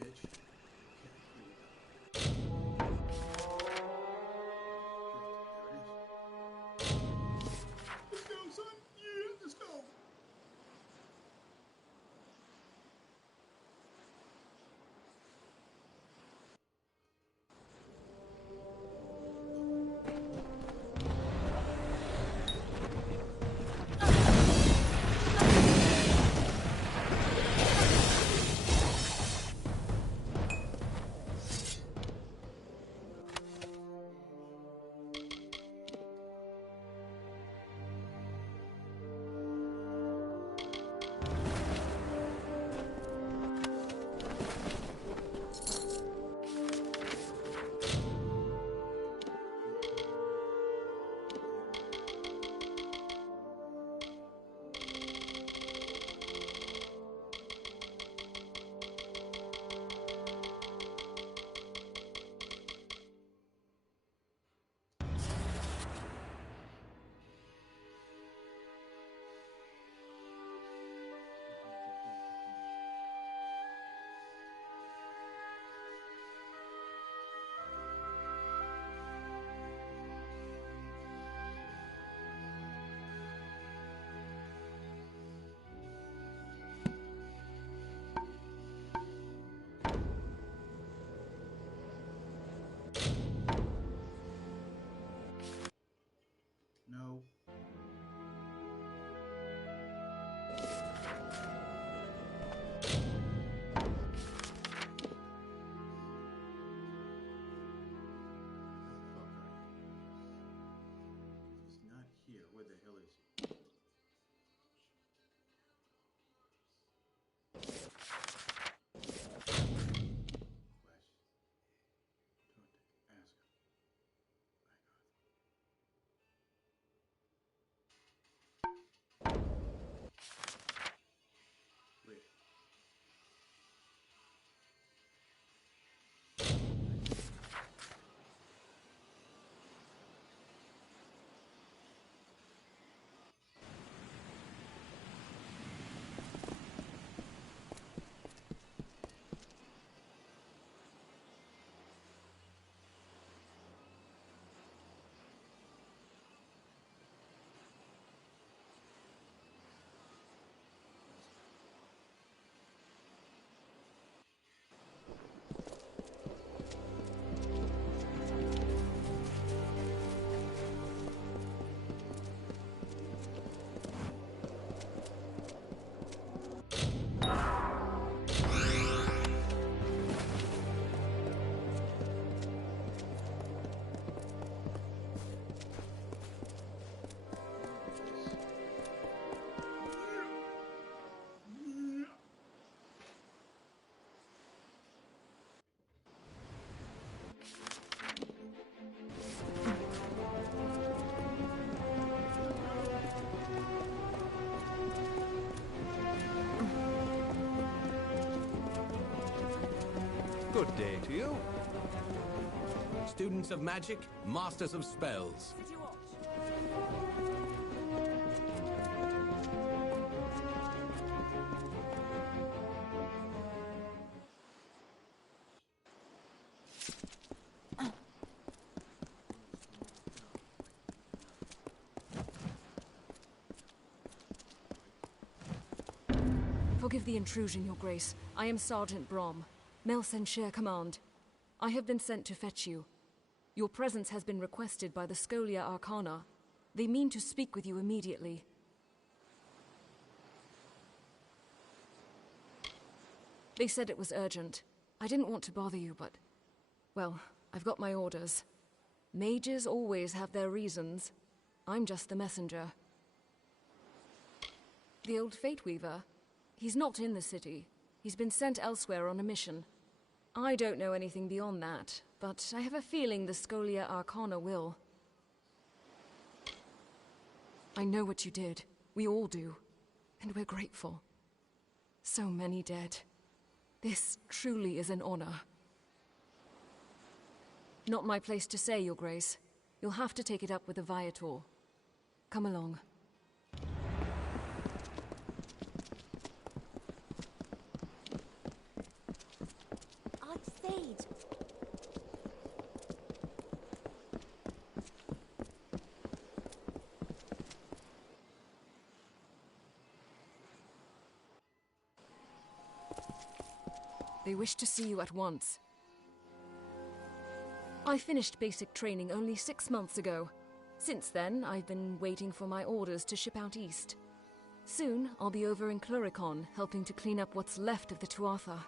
bitch. Okay, here we go. There it is. Let's go, son. Yeah, let's go. No. He's not here. Where the hell is he? Question. Don't ask him. Wait. Good day to you. Students of magic, masters of spells. Forgive the intrusion, Your Grace. I am Sergeant Brom, Melsenshire Command. I have been sent to fetch you. Your presence has been requested by the Scholia Arcana. They mean to speak with you immediately. They said it was urgent. I didn't want to bother you, but... well, I've got my orders. Mages always have their reasons. I'm just the messenger. The old Fate Weaver? He's not in the city. He's been sent elsewhere on a mission. I don't know anything beyond that, but I have a feeling the Scholia Arcana will. I know what you did. We all do. And we're grateful. So many dead. This truly is an honor. Not my place to say, Your Grace. You'll have to take it up with the Viator. Come along. They wish to see you at once. I finished basic training only 6 months ago. Since then, I've been waiting for my orders to ship out east. Soon, I'll be over in Cluricon, helping to clean up what's left of the Tuatha.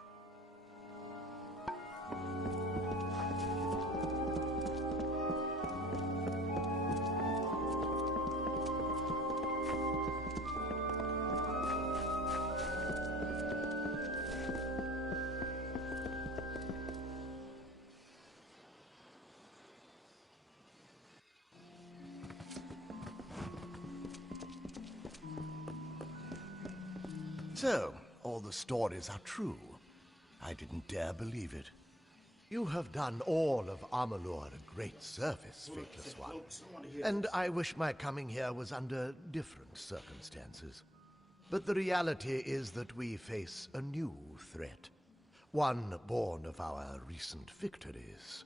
So, all the stories are true. I didn't dare believe it. You have done all of Amular a great service, Faithless One. And I wish my coming here was under different circumstances. But the reality is that we face a new threat. One born of our recent victories.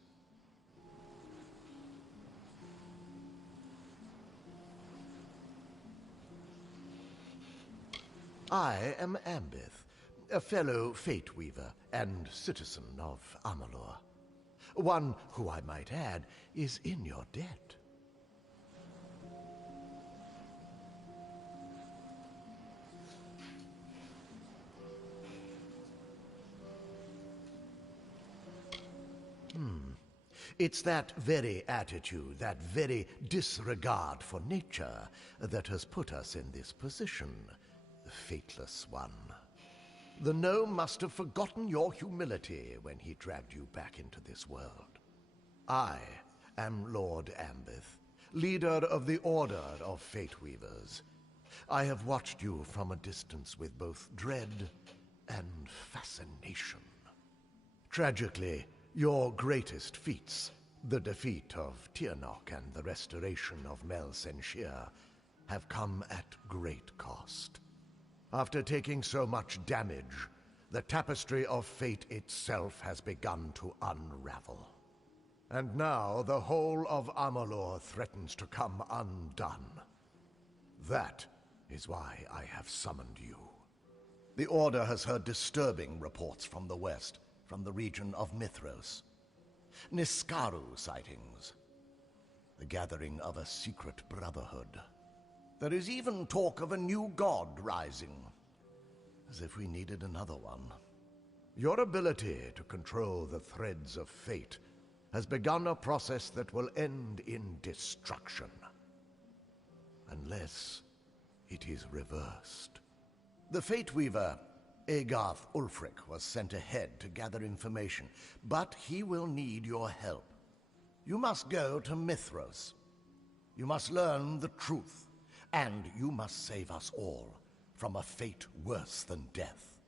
I am Ambith, a fellow Fate Weaver and citizen of Amular. One who, I might add, is in your debt. It's that very attitude, that very disregard for nature, that has put us in this position, Faithless One. The gnome must have forgotten your humility when he dragged you back into this world. I am Lord Ambith, leader of the Order of Fate Weavers. I have watched you from a distance with both dread and fascination. Tragically, your greatest feats, the defeat of Tirnoch and the restoration of Mel Senshir, have come at great cost. After taking so much damage, the tapestry of fate itself has begun to unravel. And now the whole of Amular threatens to come undone. That is why I have summoned you. The Order has heard disturbing reports from the west, from the region of Mithros. Niskaru sightings. The gathering of a secret brotherhood. There is even talk of a new god rising. As if we needed another one. Your ability to control the threads of fate has begun a process that will end in destruction. Unless it is reversed. The Fate Weaver, Agarth Ulfric, was sent ahead to gather information, but he will need your help. You must go to Mithros. You must learn the truth, and you must save us all from a fate worse than death.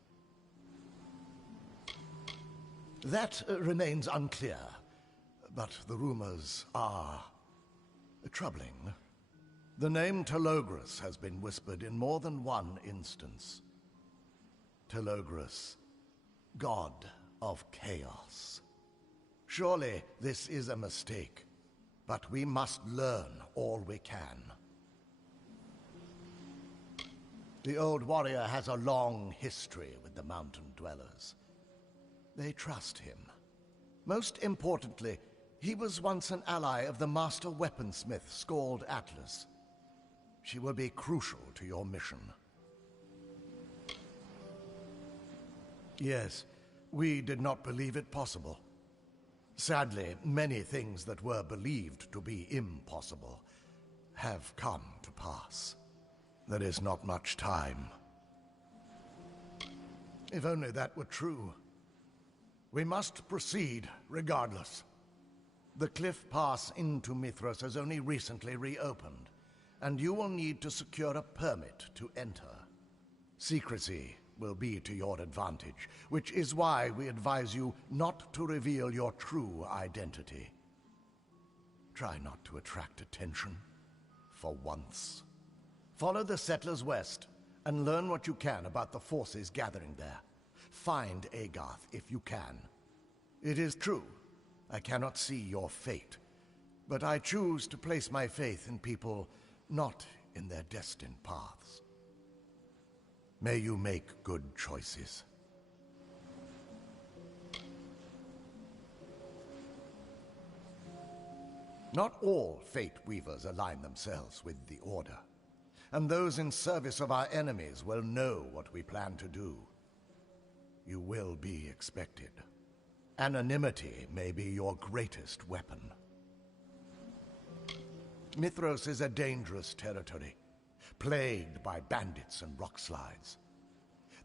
That remains unclear, but the rumors are troubling. The name Telogris has been whispered in more than one instance. Telogris, god of chaos. Surely this is a mistake, but we must learn all we can. The old warrior has a long history with the mountain dwellers. They trust him. Most importantly, he was once an ally of the master weaponsmith Scald Atlas. She will be crucial to your mission. Yes, we did not believe it possible. Sadly, many things that were believed to be impossible have come to pass. There is not much time. If only that were true. We must proceed regardless. The cliff pass into Mithros has only recently reopened, and you will need to secure a permit to enter. Secrecy will be to your advantage, which is why we advise you not to reveal your true identity. Try not to attract attention, for once. Follow the settlers west, and learn what you can about the forces gathering there. Find Agarth if you can. It is true, I cannot see your fate, but I choose to place my faith in people not in their destined paths. May you make good choices. Not all Fate Weavers align themselves with the Order, and those in service of our enemies will know what we plan to do. You will be expected. Anonymity may be your greatest weapon. Mithros is a dangerous territory, plagued by bandits and rock slides.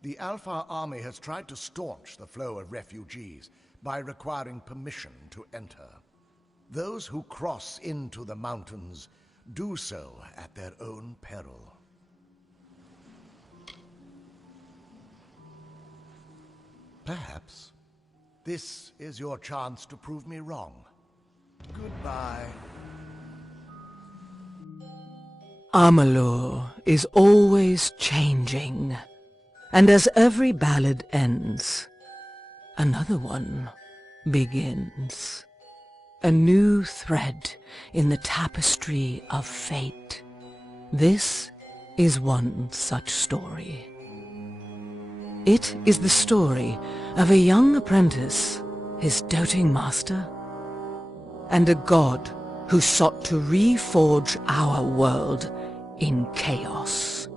The Alpha army has tried to staunch the flow of refugees by requiring permission to enter. Those who cross into the mountains do so at their own peril. Perhaps this is your chance to prove me wrong. Goodbye. Amular is always changing, and as every ballad ends, another one begins. A new thread in the tapestry of fate. This is one such story. It is the story of a young apprentice, his doting master, and a god who sought to reforge our world in chaos.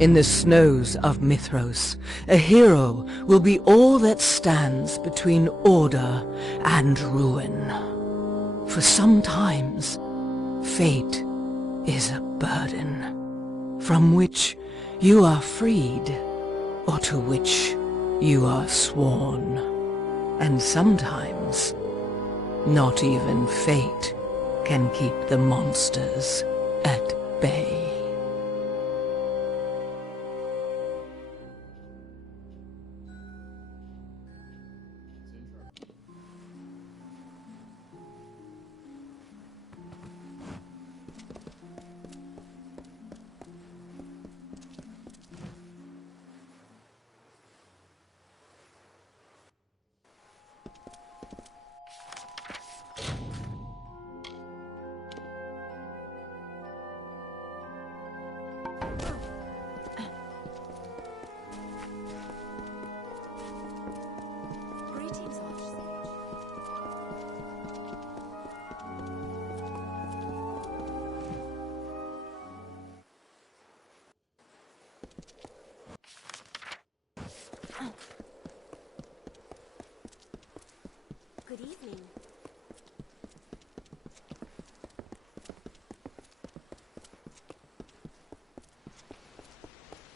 In the snows of Mithros, a hero will be all that stands between order and ruin. For sometimes, fate is a burden, from which you are freed, or to which you are sworn. And sometimes, not even fate can keep the monsters at bay. Good evening.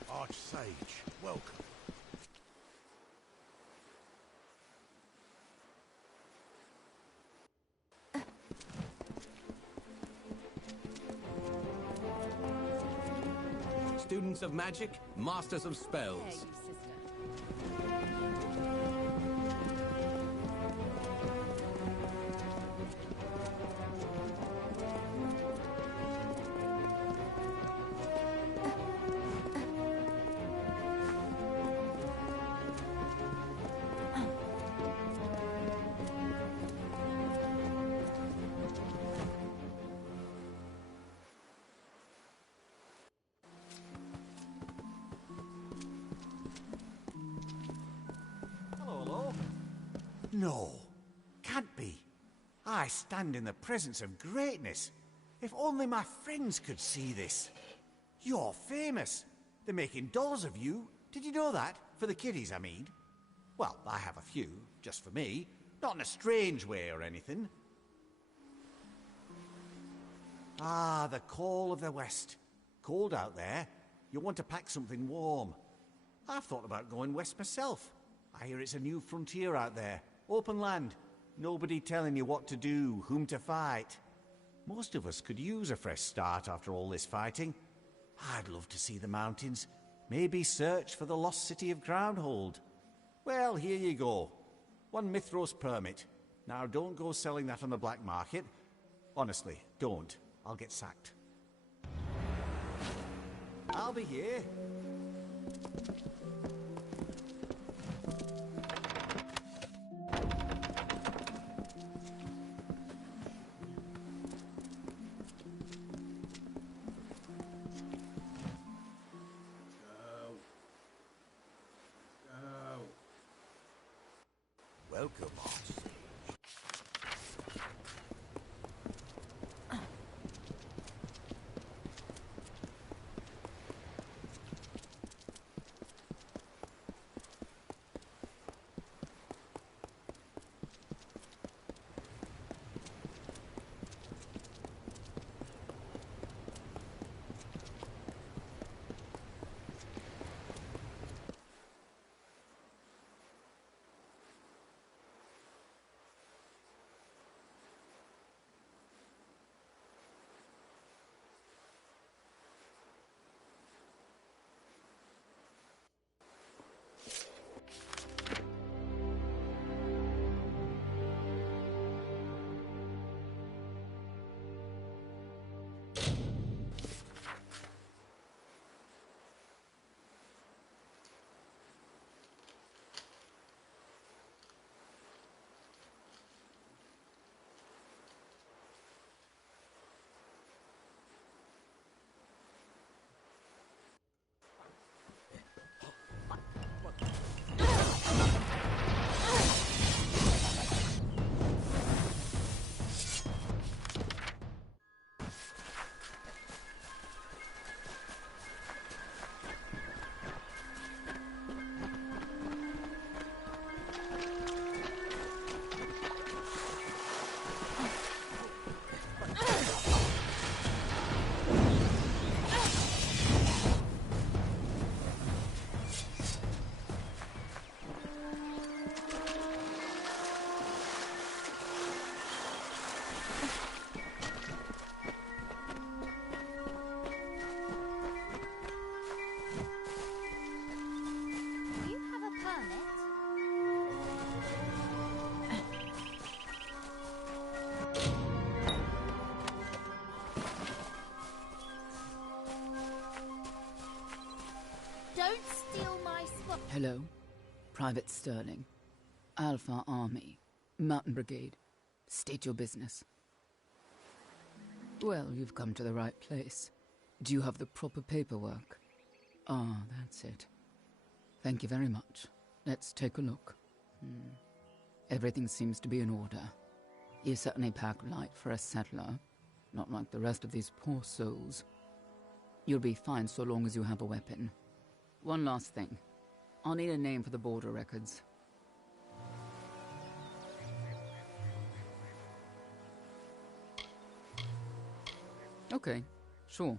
Archsage, welcome. Students of magic, masters of spells. No, can't be. I stand in the presence of greatness. If only my friends could see this. You're famous. They're making dolls of you. Did you know that? For the kiddies, I mean. Well, I have a few, just for me. Not in a strange way or anything. Ah, the call of the West. Cold out there. You want to pack something warm. I've thought about going west myself. I hear it's a new frontier out there. Open land. Nobody telling you what to do, whom to fight. Most of us could use a fresh start after all this fighting. I'd love to see the mountains. Maybe search for the lost city of Groundhold. Well, here you go. 1 Mithros permit. Now don't go selling that on the black market. Honestly, don't. I'll get sacked. I'll be here. local boss. Do you have a permit? Don't steal my spot. Hello, Private Sterling. Alpha Army, Mountain Brigade. State your business. Well, you've come to the right place. Do you have the proper paperwork? Ah, that's it. Thank you very much. Let's take a look. Everything seems to be in order. You certainly pack light for a settler. Not like the rest of these poor souls. You'll be fine so long as you have a weapon. One last thing. I'll need a name for the border records. Okay, sure.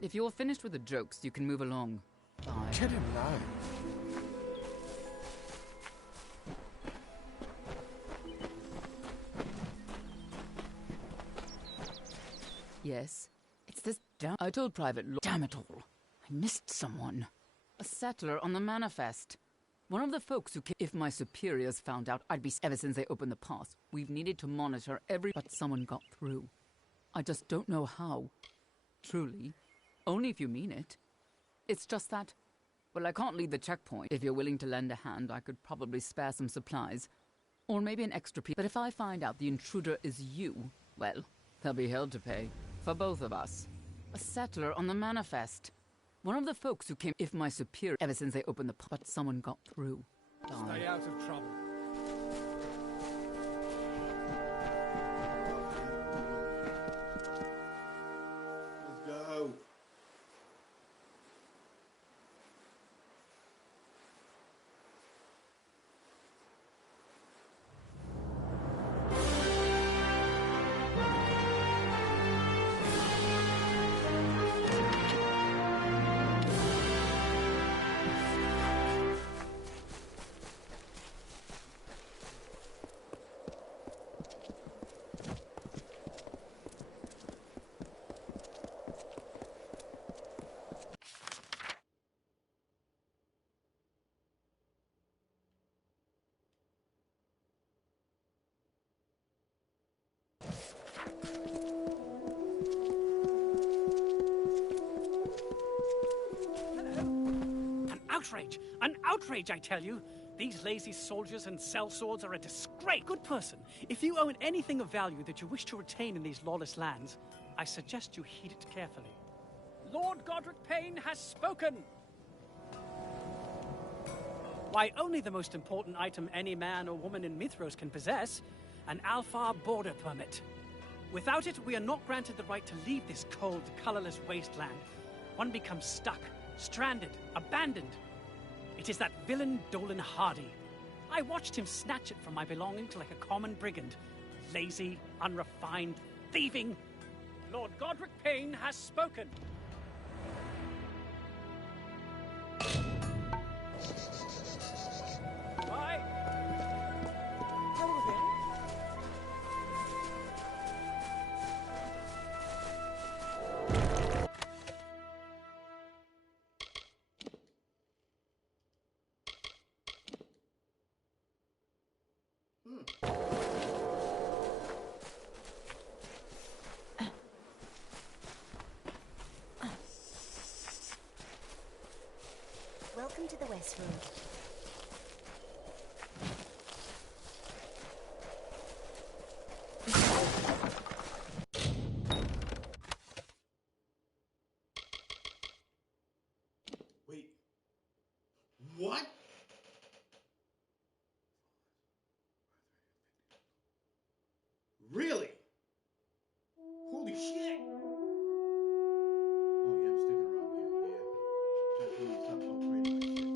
If you're finished with the jokes, you can move along. Bye. Get him now. Yes? It's this damn... I told Private Damn it all. I missed someone. A settler on the manifest. One of the folks who came... If my superiors found out, I'd be... Ever since they opened the pass, we've needed to monitor every... But someone got through. I just don't know how. Truly. Only if you mean it. It's just that... Well, I can't leave the checkpoint. If you're willing to lend a hand, I could probably spare some supplies. Or maybe an extra piece. But if I find out the intruder is you, well, there'll be hell to pay. For both of us. A settler on the manifest. One of the folks who came... If my superior... Ever since they opened the... But someone got through. Stay out of trouble. Let's go. An outrage! An outrage, I tell you! These lazy soldiers and sellswords are a disgrace. Good person, if you own anything of value that you wish to retain in these lawless lands, I suggest you heed it carefully. Lord Godric Payne has spoken! Why, only the most important item any man or woman in Mithros can possess, an Alfar border permit. Without it, we are not granted the right to leave this cold, colorless wasteland. One becomes stuck, stranded, abandoned. It is that villain Dolan Hardy. I watched him snatch it from my belongings like a common brigand. Lazy, unrefined, thieving. Lord Godric Payne has spoken. Bye. Welcome to the Westworld. Wait. What? Really? Holy shit! Oh yeah, I'm sticking around here. Yeah. Try to stop upgrading my shit.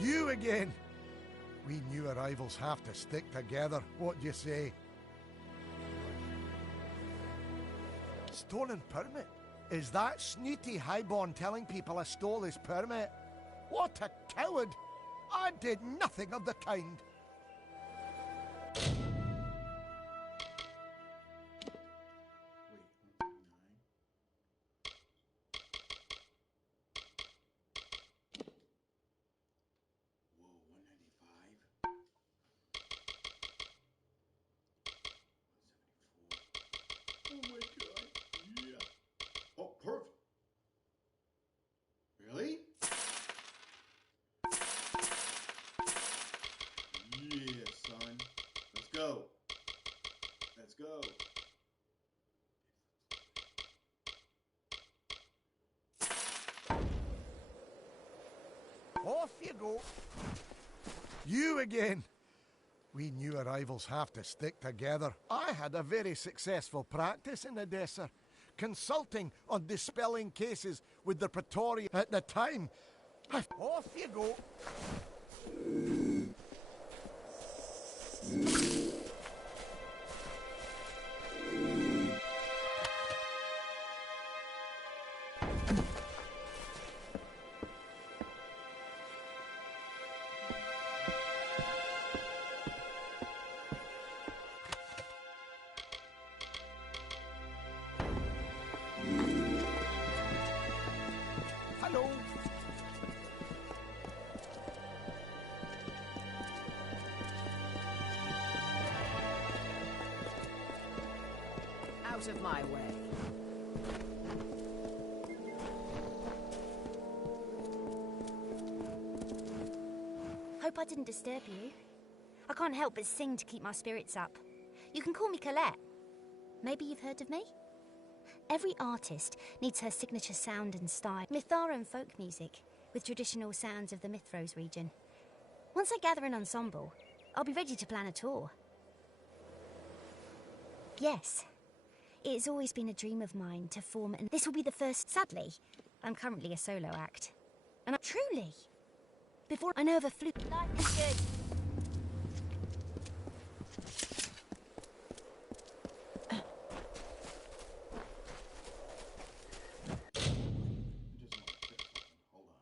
You again! We new arrivals have to stick together, what do you say? Stolen permit? Is that snooty highborn telling people I stole his permit? What a coward! I did nothing of the kind! Oh my god. Yeah. Oh, perfect. Really? Yeah, son. Let's go. Let's go. Off you go! You again! We new arrivals have to stick together. I had a very successful practice in Edessa, consulting on dispelling cases with the Praetorian at the time. Off you go! Hello! Out of my way. Hope I didn't disturb you. I can't help but sing to keep my spirits up. You can call me Colette. Maybe you've heard of me? Every artist needs her signature sound and style. Mitharan folk music, with traditional sounds of the Mithros region. Once I gather an ensemble, I'll be ready to plan a tour. Yes, it has always been a dream of mine to form, and this will be the first. Sadly, I'm currently a solo act. And truly, before I know of a flute. Life is good. Hold on.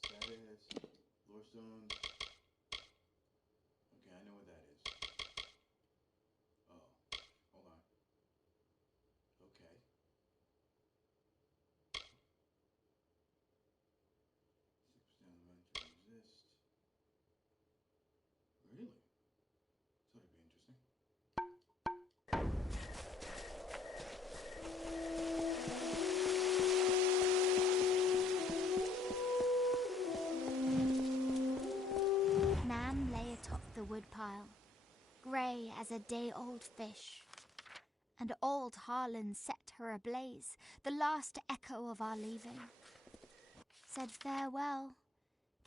Status, Lorestone. Okay, I know what that is. Oh, hold on. Okay. pile, grey as a day-old fish. And old Harlan set her ablaze, the last echo of our leaving. Said farewell,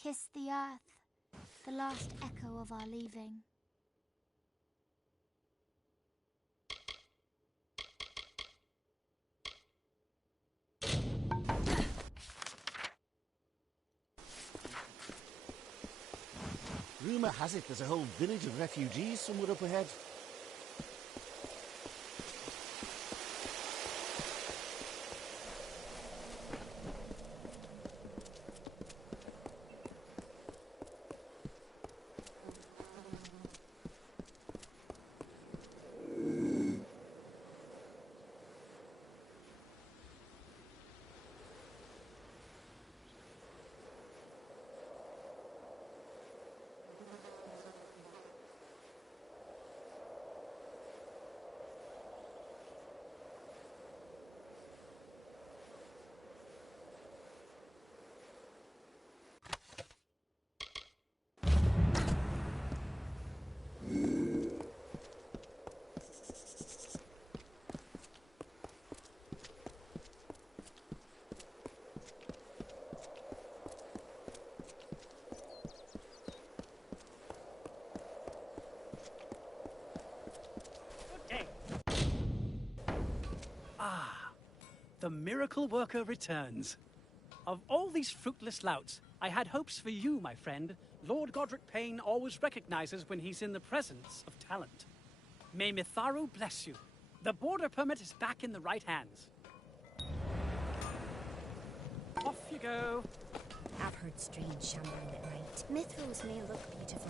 kissed the earth, the last echo of our leaving. Rumour has it there's a whole village of refugees somewhere up ahead. The miracle worker returns. Of all these fruitless louts, I had hopes for you, my friend. Lord Godric Payne always recognizes when he's in the presence of talent. May Mitharu bless you. The border permit is back in the right hands. Off you go. I've heard strange shambling at night. Mithrils may look beautiful.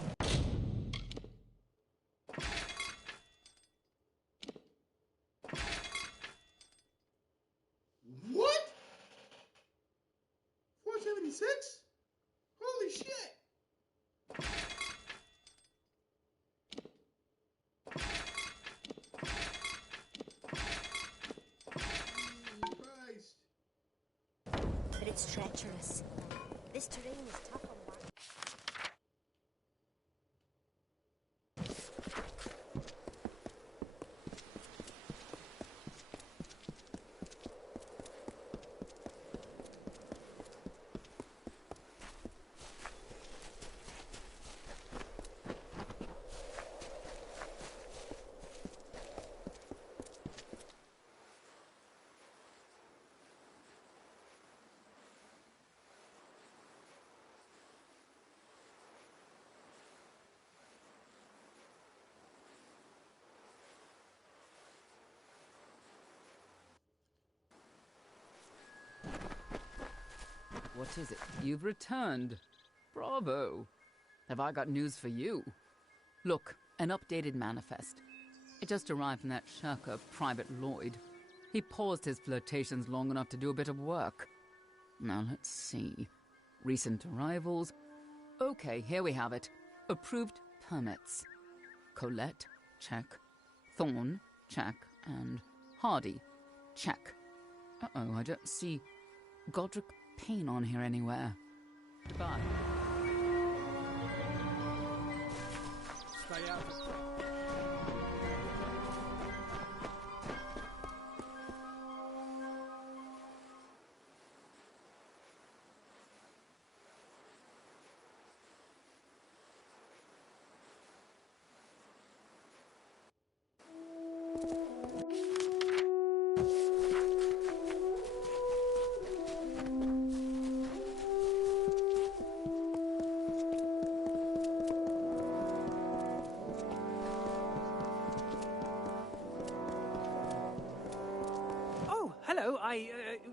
What? 476? Holy shit! Christ. But it's treacherous. This terrain is tough on one. What is it? You've returned. Bravo. Have I got news for you? Look, an updated manifest. It just arrived from that shirker, Private Lloyd. He paused his flirtations long enough to do a bit of work. Now let's see. Recent arrivals. Okay, here we have it. Approved permits. Colette, check. Thorn, check. And Hardy, check. Uh-oh, I don't see Godric Payne on here anywhere. Goodbye. Stay out of sight. Hello,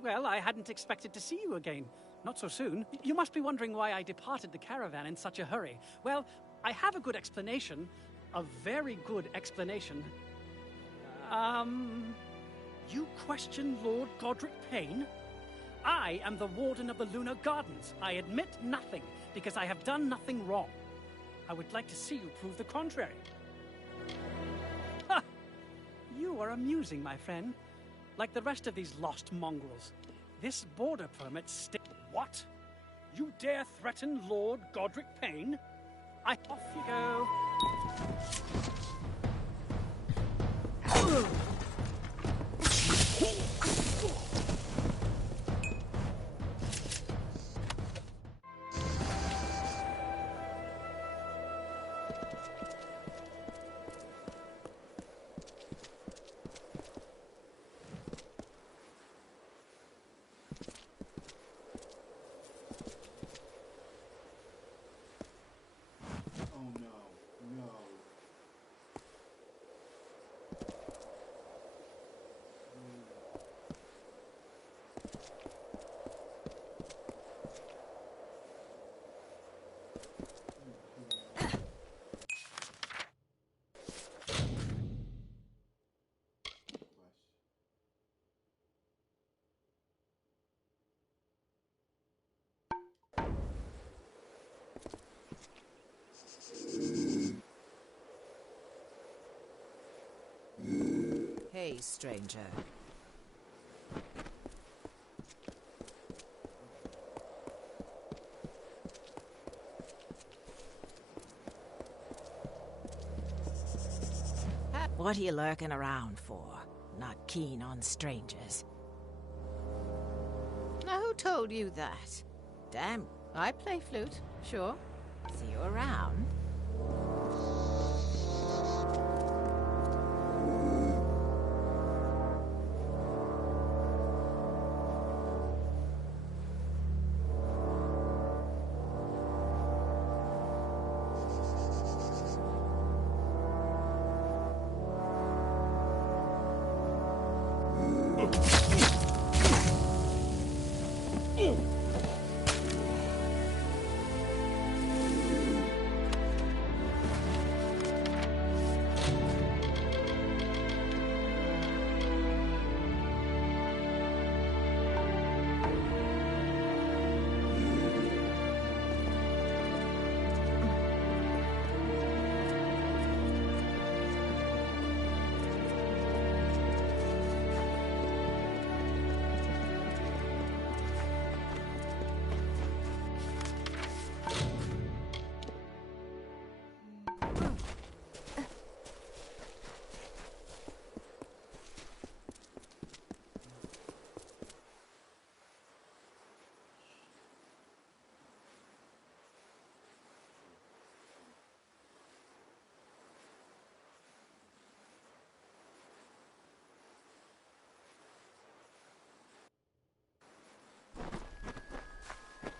well, I hadn't expected to see you again. Not so soon. You must be wondering why I departed the caravan in such a hurry. Well, I have a good explanation. A very good explanation. You question Lord Godric Payne? I am the Warden of the Lunar Gardens. I admit nothing, because I have done nothing wrong. I would like to see you prove the contrary. Ha! You are amusing, my friend. Like the rest of these lost mongrels. This border permit What? You dare threaten Lord Godric Payne? Off you go. Oh no, no. Hey, stranger. What are you lurking around for? Not keen on strangers. Now, who told you that? Damn, I play flute, sure. See you around.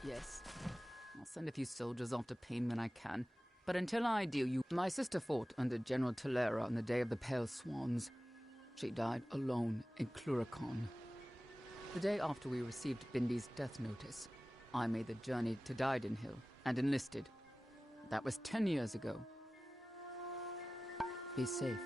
Yes. I'll send a few soldiers off to Pain when I can. But until I do, My sister fought under General Tolera on the day of the Pale Swans. She died alone in Cluricon. The day after we received Bindi's death notice, I made the journey to Didenhill and enlisted. That was 10 years ago. Be safe.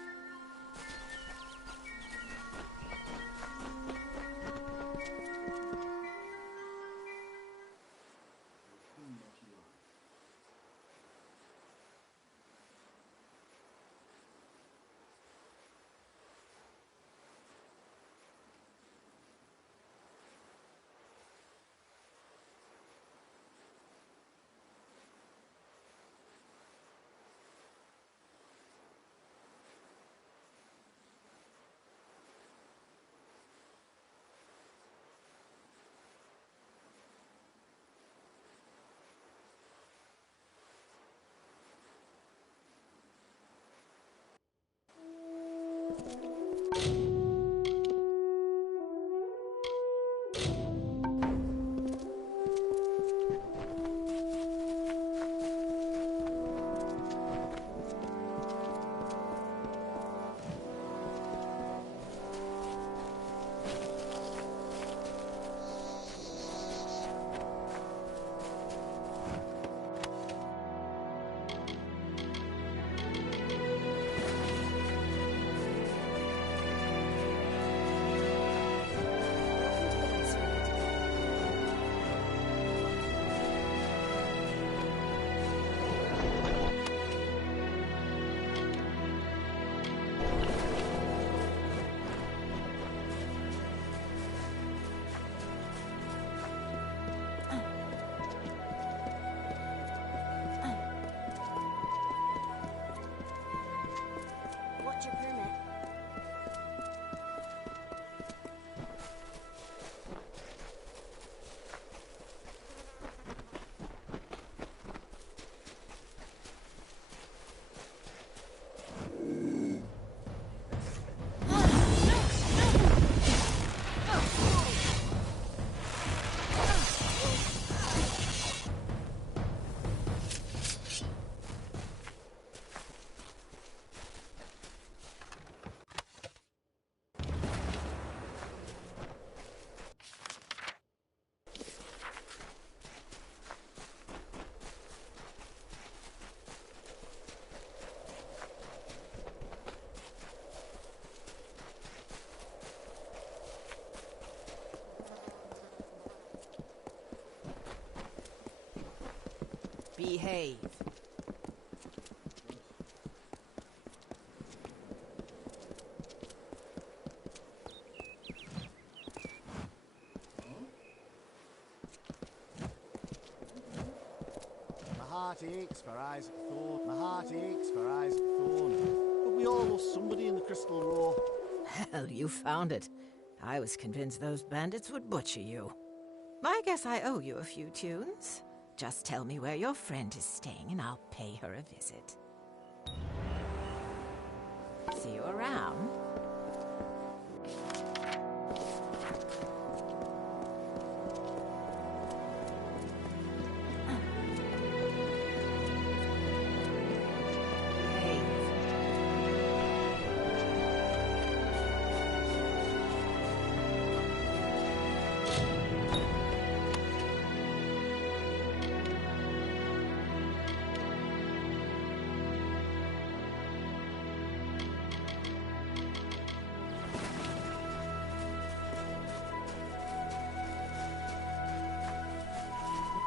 Behave. My heart aches for Isaac Thorne. My heart aches for Isaac Thorne. But we all lost somebody in the Crystal Roar. Hell, you found it. I was convinced those bandits would butcher you. I guess I owe you a few tunes. Just tell me where your friend is staying and I'll pay her a visit. See you around.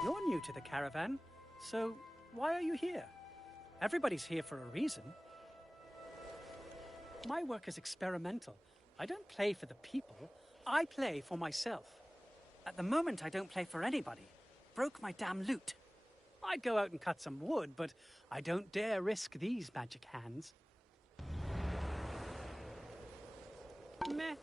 You're new to the caravan, so why are you here? Everybody's here for a reason. My work is experimental. I don't play for the people. I play for myself. At the moment, I don't play for anybody. Broke my damn lute. I'd go out and cut some wood, but I don't dare risk these magic hands. Meh.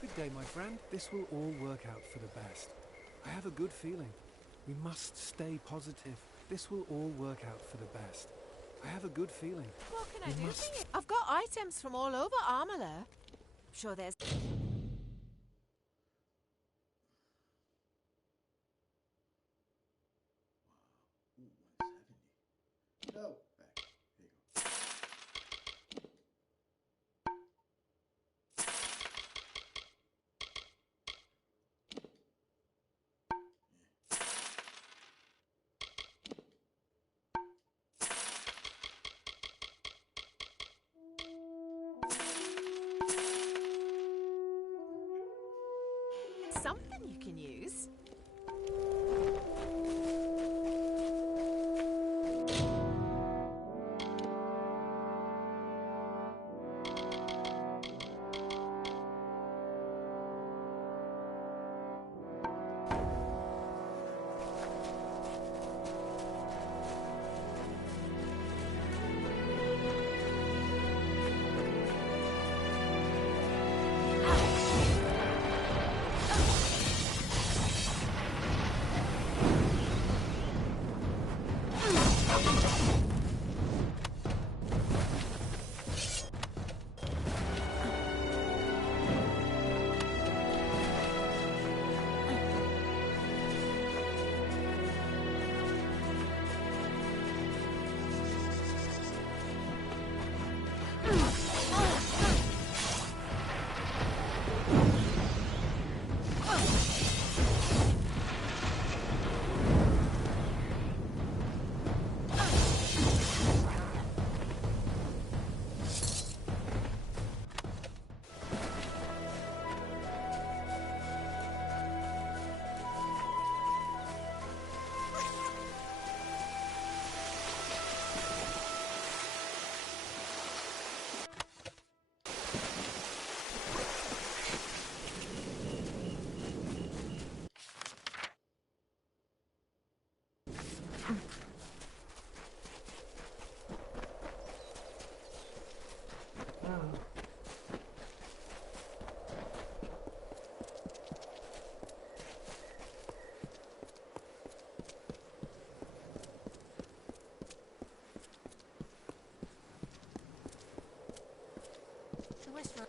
Good day, my friend. This will all work out for the best. I have a good feeling. We must stay positive. This will all work out for the best. I have a good feeling. What can I do for you? I've got items from all over Amular. I'm sure there's... Ooh, 170. No, back. Here you go. Something you can use.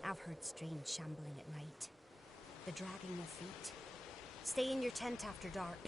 I've heard strange shambling at night. The dragging of feet. Stay in your tent after dark.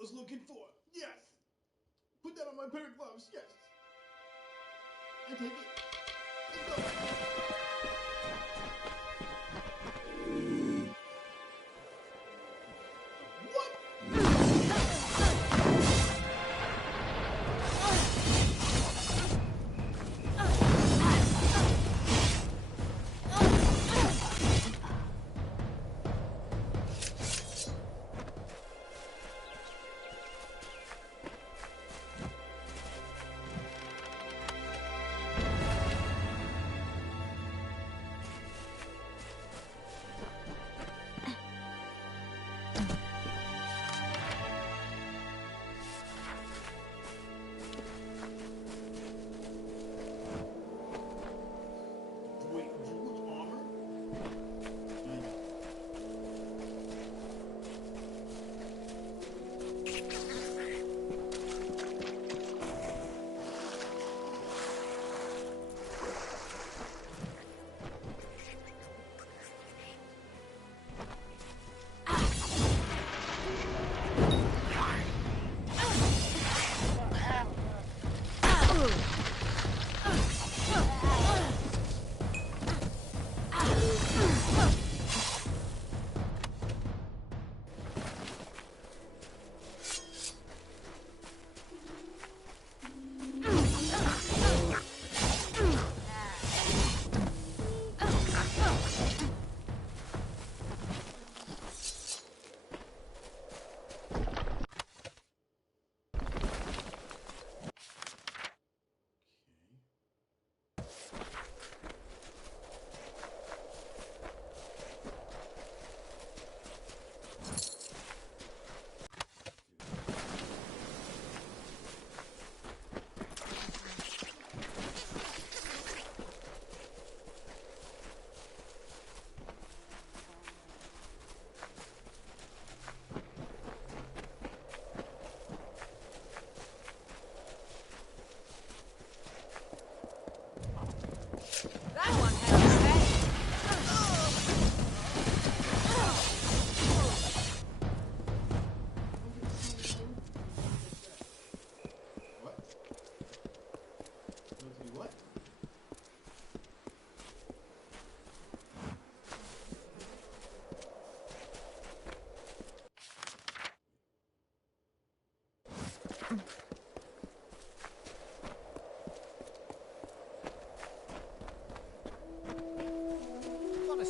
Was looking for. Yes! Put that on my pair of gloves, yes! I take it. Let's go!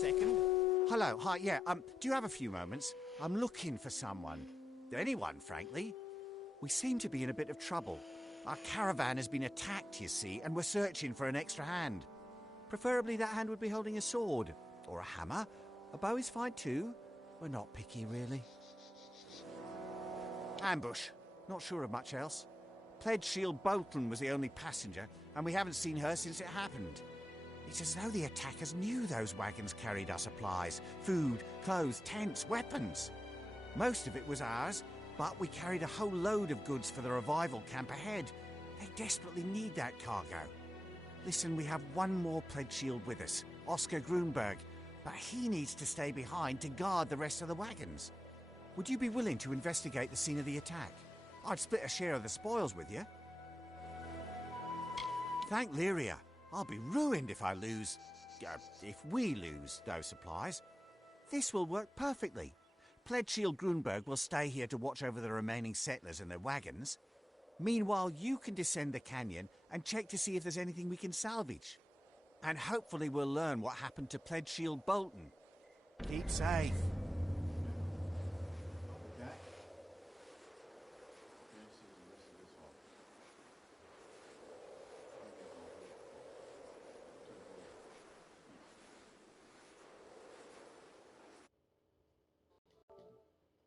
second. Hello, hi, yeah, do you have a few moments? I'm looking for someone. Anyone, frankly. We seem to be in a bit of trouble. Our caravan has been attacked, you see, and we're searching for an extra hand. Preferably that hand would be holding a sword. Or a hammer. A bow is fine too. We're not picky, really. Ambush. Not sure of much else. Pledge Shield Bolton was the only passenger, and we haven't seen her since it happened. It's as though the attackers knew those wagons carried our supplies. Food, clothes, tents, weapons. Most of it was ours, but we carried a whole load of goods for the revival camp ahead. They desperately need that cargo. Listen, we have one more Pledge Shield with us, Oscar Grunberg, but he needs to stay behind to guard the rest of the wagons. Would you be willing to investigate the scene of the attack? I'd split a share of the spoils with you. Thank Lyria. I'll be ruined if I lose... if we lose those supplies. This will work perfectly. Pledge Shield Grunberg will stay here to watch over the remaining settlers and their wagons. Meanwhile, you can descend the canyon and check to see if there's anything we can salvage. And hopefully we'll learn what happened to Pledge Shield Bolton. Keep safe.